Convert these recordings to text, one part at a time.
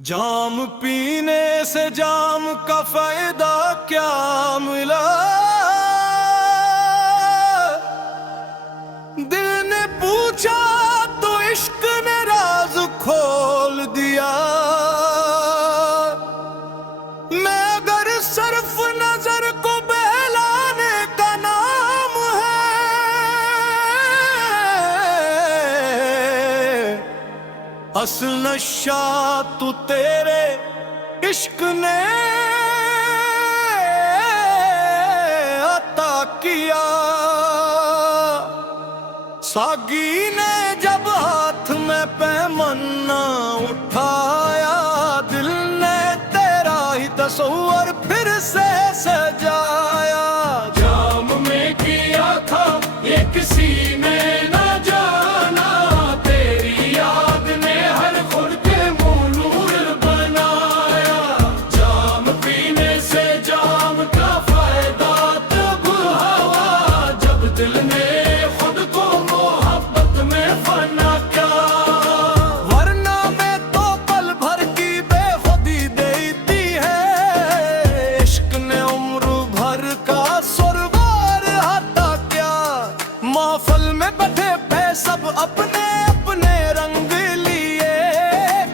जाम पीने से जाम का फायदा क्या मिला। दिल ने पूछा तो इश्क ने राज खोल दिया। मैं अगर सिर्फ नजर को बहलाने का नाम है, असल नशा तू तेरे इश्क ने अता किया। सागी ने जब हाथ में पैमाना उठाया, दिल ने तेरा ही तस्वर फिर से सजाया। जाम में किया था ये किसी ने न जाना, तेरी याद ने हर खुद के मुंह नूर बनाया। जाम पीने से जाम का फायदा तब हुआ जब दिल ने खुद को मोहब्बत में फना किया। वरना मैं तो पल भर की बेखुदी देती है, इश्क ने उम्र भर का सुरवार हटा क्या। महफिल में बैठे पे सब अपने अपने रंग लिए,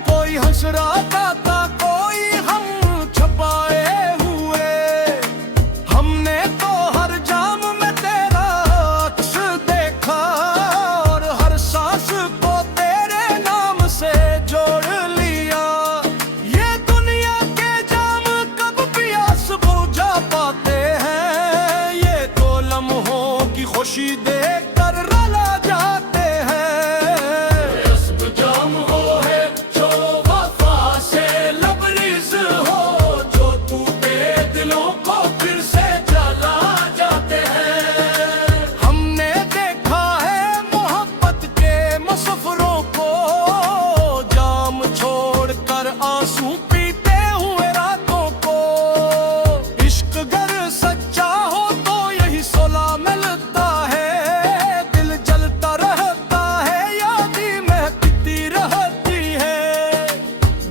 कोई हंस रहा था कोई हम छुपाए हुए। हमने तो हर जाम में तेरा अक्स देखा, और हर सांस को तेरे नाम से जोड़ लिया। ये दुनिया के जाम कब प्यास बुझा पाते हैं, ये तो लम्हों की खुशी देख कर रला जाते हैं। रस्म जाम हो है जो वफा से लबरेज हो, जो टूटे दिलों को फिर से जला जाते हैं। हमने देखा है मोहब्बत के मुसफरों को, जाम छोड़कर आंसू पीते हुए रातों को। इश्क गर सच्चा हो तो यही सुलह मिलता है, दिल जलता रहता है यादें महकती रहती है।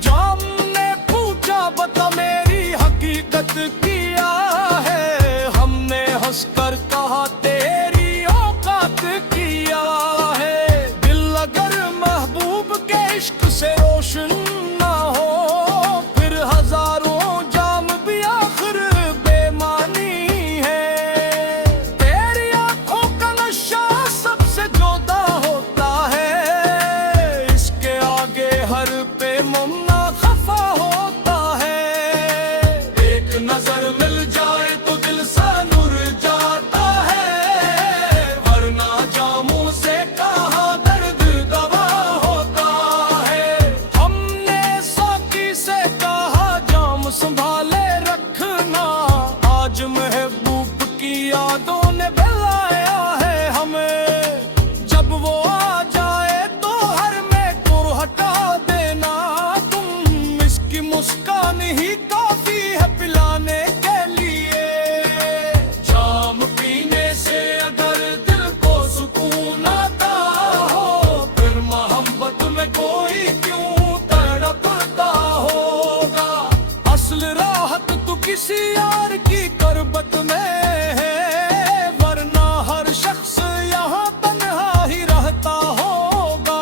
जाम ने पूछा बता मेरी हकीकत किया है, हमने हंसकर कहा तेरी औकात किया है। दिल अगर महबूब के इश्क से रोशन ना हो, फिर हजारों जाम भी आखिर बेमानी है। तेरी आंखों का नशा सबसे जुदा होता है, इसके आगे हर पे मुमना खफा होता है। एक नजर मिल जाए तो दिल सा नूर जाता है, वरना जामों से कहाँ दर्द दवा होता है। हमने साकी से कहा जाम संभाले रखना, आज महबूब की यादों ने बुलाया है हमें। जब वो आ जाए तो हर में कुर हटा देना तुम, इसकी मुस्कान ही काफी है पिलाने के लिए। जाम पीने से अगर दिल को सुकून आता हो, फिर मोहब्बत में कोई क्यों तड़पता होगा। असल राहत तो किसी यार की करबत में है, वरना हर शख्स यहाँ तन्हा ही रहता होगा।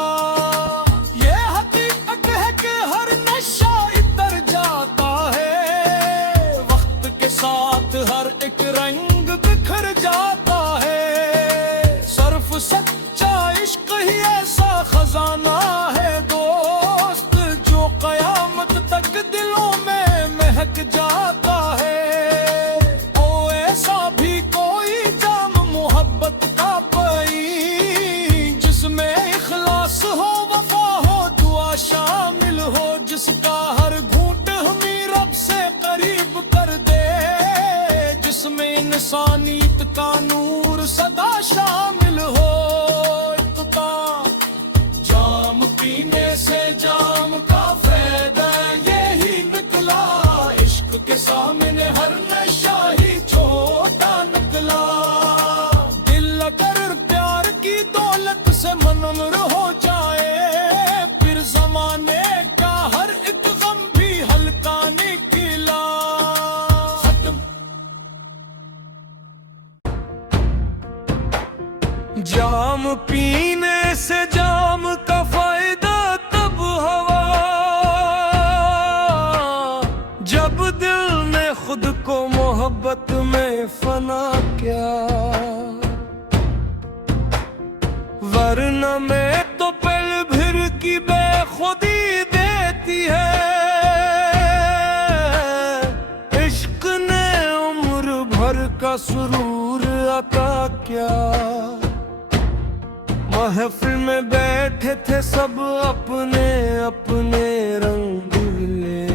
ये हकीकत है कि हर नशा इतर जाता है, वक्त के साथ हर एक रंग बिखर जाता है। सर्फ सच्चा इश्क ही ऐसा खजाना है दोस्त, जो कयामत तक दिलों में महक जाता है। ओ ऐसा भी कोई जाम मोहब्बत का पई, जिसमें इखलास हो वफा हो दुआ शामिल हो, जिसका हर घूंट हमें रब से करीब कर दे, जिसमें इंसानियत का नूर सदा शामिल हो। इत्ता जाम पीने से जाम का फायदा यही निकला, इश्क के सामने हर नशा ही छोटा निकला। दिल अगर प्यार की दौलत से मनमर हो जाए, फिर जमाने का हर एक गम पीने से जाम का फायदा तब हवा, जब दिल ने खुद को मोहब्बत में फना किया। वरना मैं तो पल भर की बेखुदी देती है, इश्क ने उम्र भर का सुरूर अता क्या। महफिल में बैठे थे सब अपने अपने रंग ले,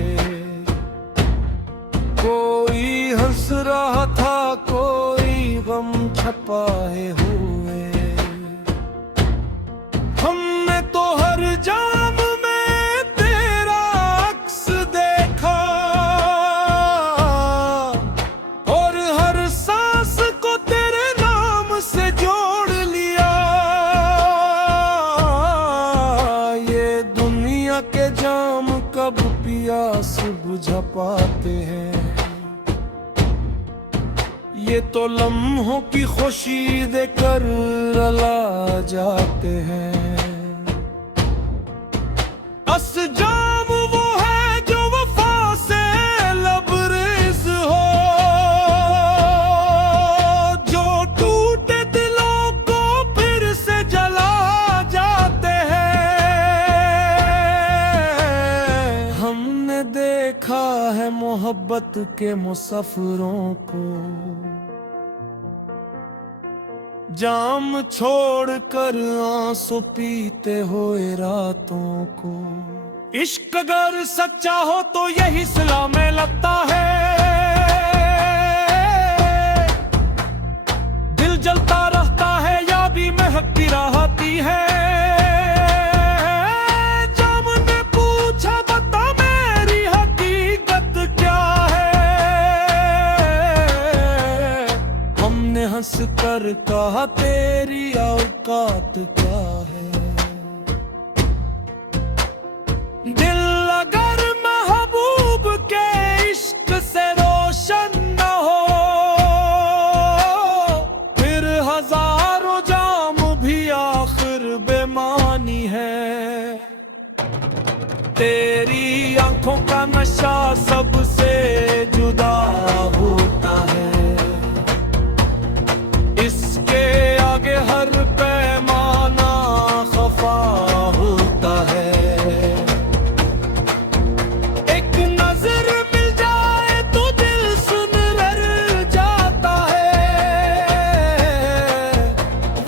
कोई हंस रहा था कोई गम छपाए हुए। हमने तो हर जाम में तेरा अक्स देखा, और हर सांस को तेरे नाम से जोड़ लिया। ये दुनिया के जाम कब प्यास बुझा पाते हैं, ये तो लम्हों की खुशी देकर रला जाते हैं। अस जाम वो है जो वफा से लबरेज हो, जो टूटे दिलों को फिर से जला जाते हैं। हमने देखा है मोहब्बत के मुसाफिरों को, जाम छोड़कर आंसू पीते हुए रातों को। इश्क अगर सच्चा हो तो यही सिला में लगता है, दिल जलता रहता है या भी महकती रहती है। जाम ने पूछा बता मेरी हकीकत क्या है, हमने हंस कर कहा तेरी औकात क्या है। दिल अगर महबूब के इश्क से रोशन न हो, फिर हजारों जाम भी आखिर बेमानी है। तेरी आंखों का नशा सबसे जुदा होता है, इसके आगे हर पैमाना खफा होता है। एक नजर मिल जाए तो दिल सुन रर जाता है,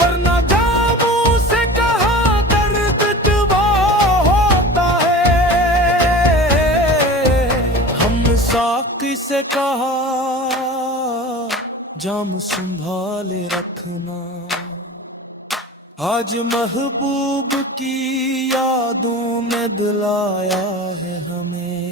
वरना जामों से कहा दर्द दवा होता है। हम साकी से कहा जाम संभाले रखना, आज महबूब की यादों में दिलाया है हमें।